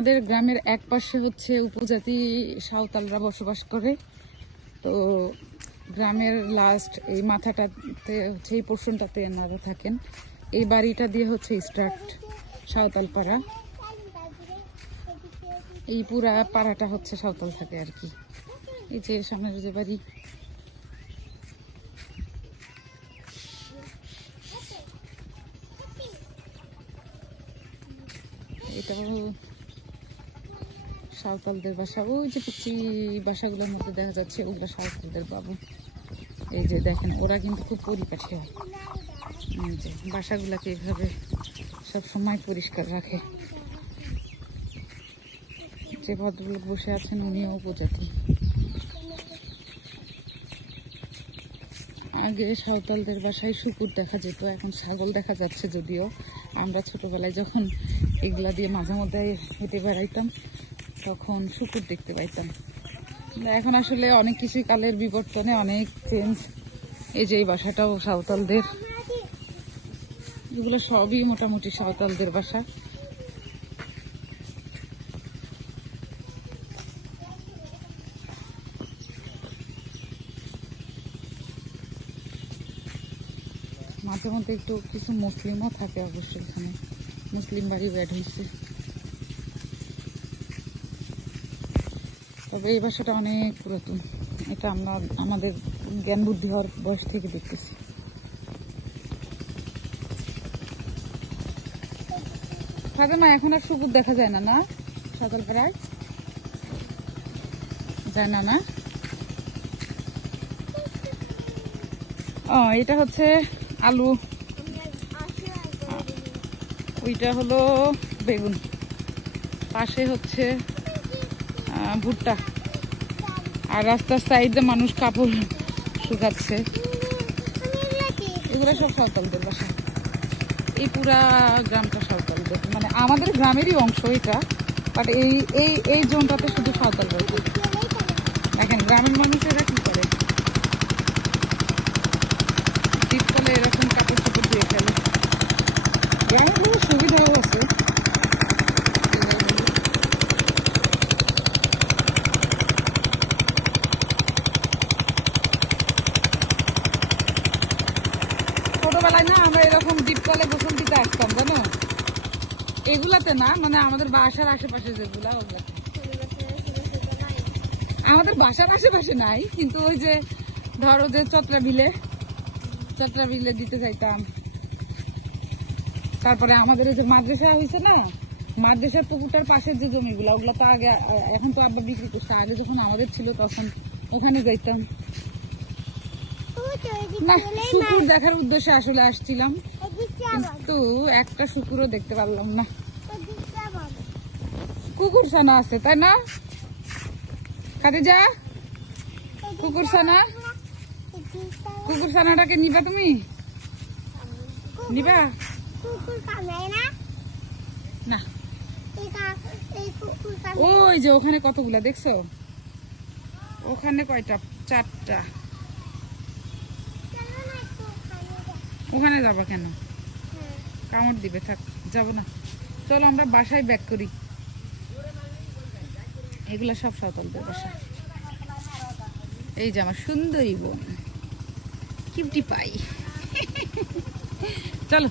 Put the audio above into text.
আমাদের গ্রামের এক পাশে হচ্ছে উপজাতি সাঁওতালরা বসবাস করে। তো গ্রামের লাস্ট এই মাথাটাতে হচ্ছে এই পোর্শনটাতে এনারা থাকেন। এই বাড়িটা দিয়ে হচ্ছে স্টার্ট সাঁওতাল পাড়া। এই পুরা পাড়াটা হচ্ছে সাঁওতাল থাকে আর কি। এই যে সামনের যে বাড়ি, এটা সাঁওতালদের বাসা। ওই যে পিচ্ছি বাসাগুলোর মধ্যে দেখা যাচ্ছে ওগুলো সাঁওতালদের বাবু। এই যে দেখেন ওরা কিন্তু খুব পরিপাটি হয়, এই যে বাসাগুলাকে এইভাবে সব সময় পরিষ্কার রাখে। যে ভদ্রলোক বসে আছেন উনিও উপজাতি। আগে সাঁওতালদের বাসায় শুকুর দেখা যেত, এখন ছাগল দেখা যাচ্ছে। যদিও আমরা ছোটবেলায় যখন এগুলা দিয়ে মাঝে মধ্যে হেঁটে বেড়াইতাম তখন শুকুর দেখতে পাইতাম। এখন আসলে অনেক কিছুই কালের বিবর্তনে অনেক চেঞ্জ। এই যে এই বাসাটাও সাঁওতালদের, এগুলো সবই মোটামুটি সাঁওতালদের বাসা। মাঝে মধ্যে একটু কিছু মুসলিমও থাকে অবশ্যই, এখানে মুসলিম বাড়ি বেড হয়েছে। তবে এই বাসাটা অনেক পুরাতন, এটা আমরা আমাদের জ্ঞান বুদ্ধি হওয়ার বয়স থেকে দেখতেছি। ফাতেমা, এখন আর শুকুর দেখা যায় না, না সাঁওতাল পাড়ায় যায় না? না, ও এটা হচ্ছে আলু, ওইটা হলো বেগুন, পাশে হচ্ছে ভুট্টা, আর রাস্তার সাইডে মানুষ কাপড় শুকাচ্ছে। এগুলো সব সাঁওতালদের বাসা। এই পুরা গ্রামটা সাঁওতালদের, মানে আমাদের গ্রামেরই অংশ এটা, বাট এই এই এই জোনটাতে শুধু সাঁওতাল বাসা। দেখেন গ্রামের মানুষেরা কি করে, শীতকালে এরকম কাপড় চোপড় দিয়ে ফেলে। গ্রামের কোনো সুবিধাও আছে। ছোটবেলায় না আমরা এরকম দ্বীপকলে গোসল দিতে আসতাম, জানো? এগুলাতে না, মানে আমাদের বাসার আশেপাশে যেগুলা, ওগুলাতে। আমাদের বাসার আশেপাশে নাই, কিন্তু ওই যে ধরো যে চত্রা বিলে দিতে চাইতাম। তারপরে আমাদের ওই যে মাদ্রাসা হয়েছে না, মাদ্রাসার পুকুরটার পাশের যে জমিগুলো, ওগুলো তো আগে, এখন তো আব্বা বিক্রি করছে, আগে যখন আমাদের ছিল তখন ওখানে যাইতাম। না, শুকুর দেখার উদ্দেশ্যে আসলে আসছিলাম, কিন্তু একটা শুকুরও দেখতে পারলাম না। কুকুর ছানা আছে তাই না? খাদিজা, কুকুর ছানাটাকে নিবা? তুমি নিবা না? ওই যে ওখানে কতগুলা দেখছো, ওখানে কয়টা? 4টা। ওখানে যাবা কেন? কামড় দিবে, থাক, যাবো না। চলো আমরা বাসায় ব্যাক করি। এগুলা সব সাঁওতালদের বাসা। এই যে আমার সুন্দরী বোন কিউটি পাই। চলো।